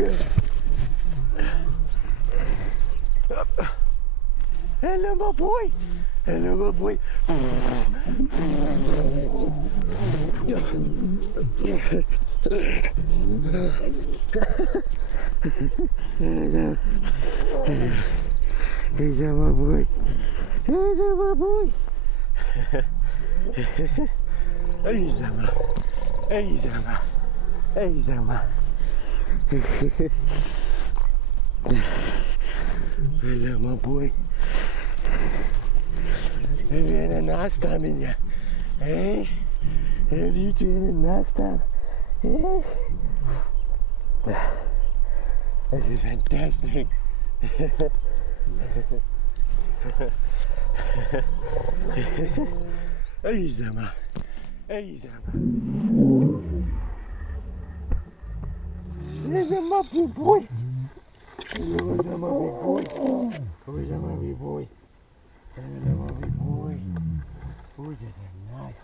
good. Hello, my boy. Hello, my boy. He's my boy. He's my boy. He's my. He's my. He's my. Hello, my boy. Have you had a nice time in here? Hey? Have you had a nice time? Hey? This is fantastic. Hey, Zama. Hey, Zama. Hey, Zama, big boy. Hello, Zama, big boy. Oh, Zama, big boy. Hello, big boy. Oh, that's nice.